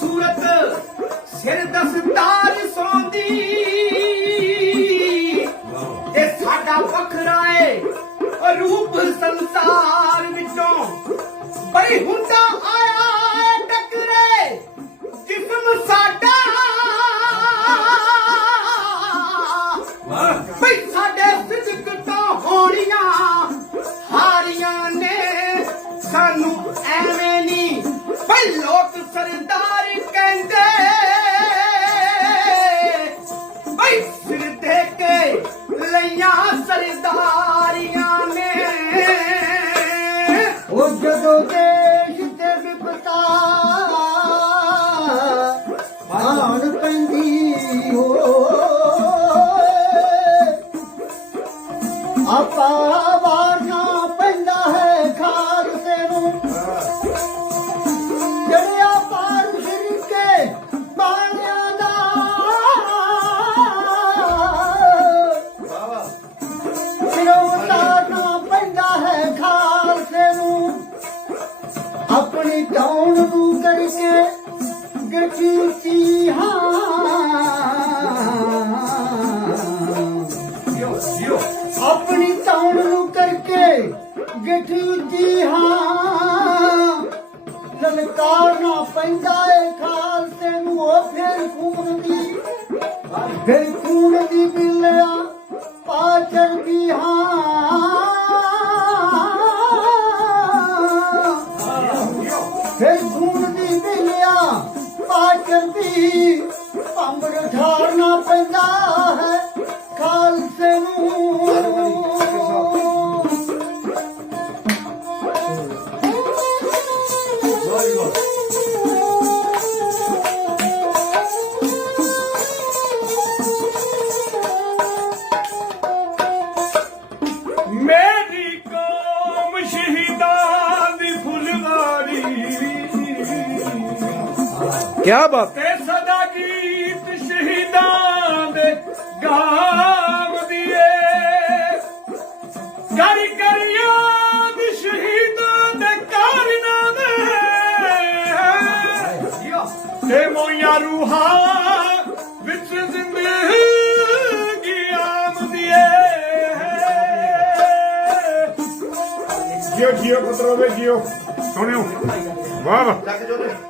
ਸੂਰਤ ਸਿਰ ਦਸਤਾਰ ਫਿਰ ਖੂਨ ਦੀ ਬਿਲਿਆ ਪਾਚਰ ਦੀ ਹਾਂ ਫਿਰ ਖੂਨ ਦੀ ਬਿਲਿਆ ਪਾ ਦੀ ਅੰਬਰ ਠਾਰਨਾ ਕੀ ਬਾਤ। ਤੇ ਸਦਾ ਗੀਤ ਸ਼ਹੀਦਾਂ ਦੇ ਗਾਮ ਦੀਏ। ਕਰ ਕਰ ਯਾਦ ਸ਼ਹੀਦਾਂ ਦੇ ਕਾਰਨਾਮੇ ਤੇ ਮੋਇਆ ਰੂਹਾਂ ਵਿੱਚ ਜ਼ਿੰਦਗੀ ਜਿਓ ਜਿਓ ਪੁੱਤਰੋ ਵੇ ਜਿਓ ਸੋਹਣਿਓ ਵਾਹ ਵਾਹ।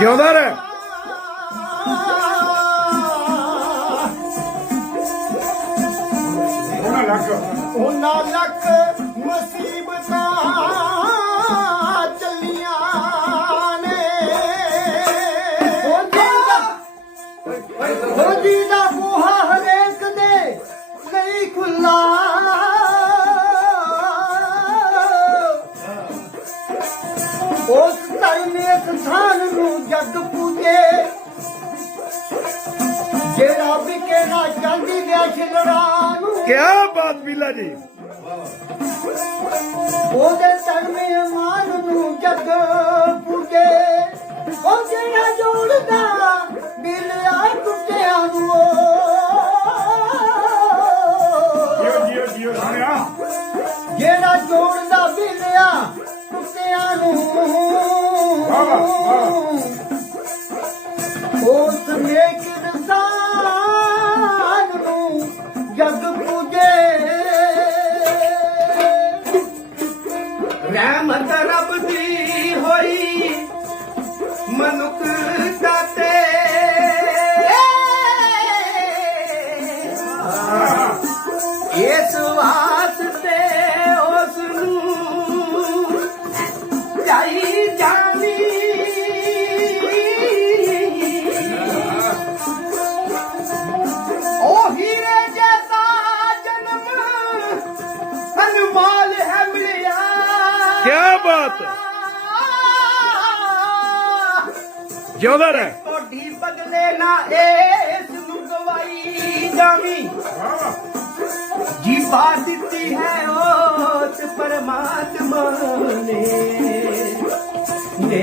ਜਿਉਂਦਾ ਰਹਿ। ਉਹਨਾਂ ਧਰਮੇ ਸਥਾਨ ਨੂੰ ਜਗ ਪੂਜੇ। ਜਿਹੜਾ ਵਿਕੇ ਨਾ ਜਾਂਦੀ ਗਿਆ ਛਿਲੜਾ ਨੂੰ। ਕੀ ਬਾਤ ਬਿੱਲਾ ਜੀ। ਉਹਦੇ ਧਰਮੇ ਮਾਨ ਨੂੰ ਜਗ ਪੂਜੇ। ਉਹ ਜਿਹੜਾ ਉਸ ਨੇਕ ਇਨਸਾਨ ਨੂੰ ਜਗ ਪੂਜੇ। ਰਹਿਮਤ ਰੱਬ ਦੀ ਹੋਈ ਮਨੁੱਖ ਦਾਤੇ ਜਿਉਂਦਾ ਰਹਿ ਤੁਹਾਡੀ ਬਦਲੇ ਨਾ ਏਸ ਨੂੰ ਗਵਾਈ ਜਾਵੀਂ। ਵਾਹ ਜੀ ਬਾਤ ਦਿੱਤੀ ਹੈ ਉਸ ਪਰਮਾਤਮਾ ਨੇ। ਨੇ।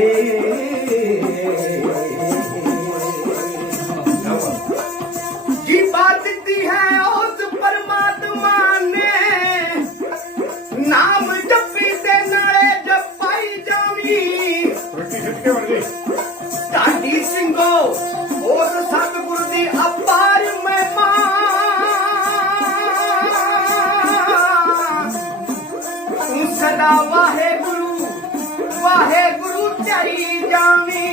ਸਿੰਘੋ ਉਸ ਸਤਿਗੁਰ ਦੀ ਅਪਾਰ ਮਹਿਮਾ। ਤੂੰ ਸਦਾ ਵਾਹਿਗੁਰੂ ਵਾਹਿਗੁਰੂ ਚਾਈ ਜਾਵੀਂ।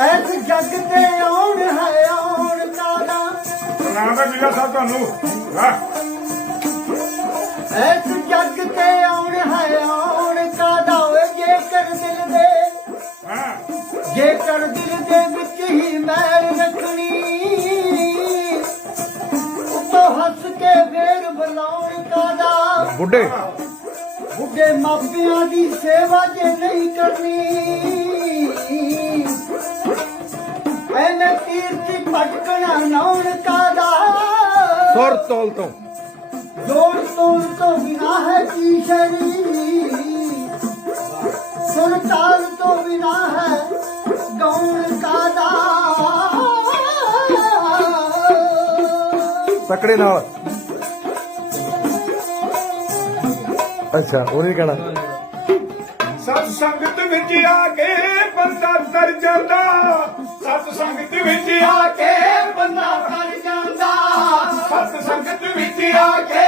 ਐਸ ਜੱਗ ਤੇ ਨਾਮ ਦਾ ਬਿਲਾ ਸਾਹਿਬ ਤੁਹਾਨੂੰ। ਵਾਹ ਐਸ ਜੱਗ ਤੇ ਆਉਣ ਹੈ ਆਉਣ ਕਾਦਾ ਓਏ? ਜੇਕਰ ਦਿਲ ਦੇ ਹਾਂ। ਜੇਕਰ ਦਿਲ ਦੇ ਵਿੱਚ ਹੀ ਮੈਲ ਰੱਖਣੀ ਉਤੋਂ ਹੱਸ ਕੇ ਫੇਰ ਬੁਲਾਉਣ ਕਾਦਾ ਬੁੱਢੇ। ਬੁੱਢੇ ਮਾਪਿਆਂ ਦੀ ਸੇਵਾ ਜੇ ਨਹੀਂ ਕਰਨੀ ਐਨੇ ਤੀਰਥ ਕਾਦਾ ਸੁਰ ਤੋਲ ਤੋਂ। ਜੋੜ ਤੋੜ ਤੋਂ ਬਿਨਾ ਹੈ ਕੀ ਸ਼ਰੀ ਸੁਰ ਤਾਲ ਤੋਂ ਬਿਨਾ ਹੈ ਗਾਉਣ ਕਾਦਾ? ਤਕੜੇ ਨਾਲ। ਅੱਛਾ ਉਹ ਨਹੀਂ ਕਹਿਣਾ। ਸਤ ਸੰਗਤ ਵਿੱਚ ਆ ਕੇ ਬੰਦਾ ਤਰ ਜਾਂਦਾ ਸਤ ਸੰਗਤ ਵਿੱਚ ਆ ਕੇ ਬੰਦਾ ਕਰ ਜਾਂਦਾ। ਸਤ ਸੰਗਤ ਵਿੱਚ ਆ ਕੇ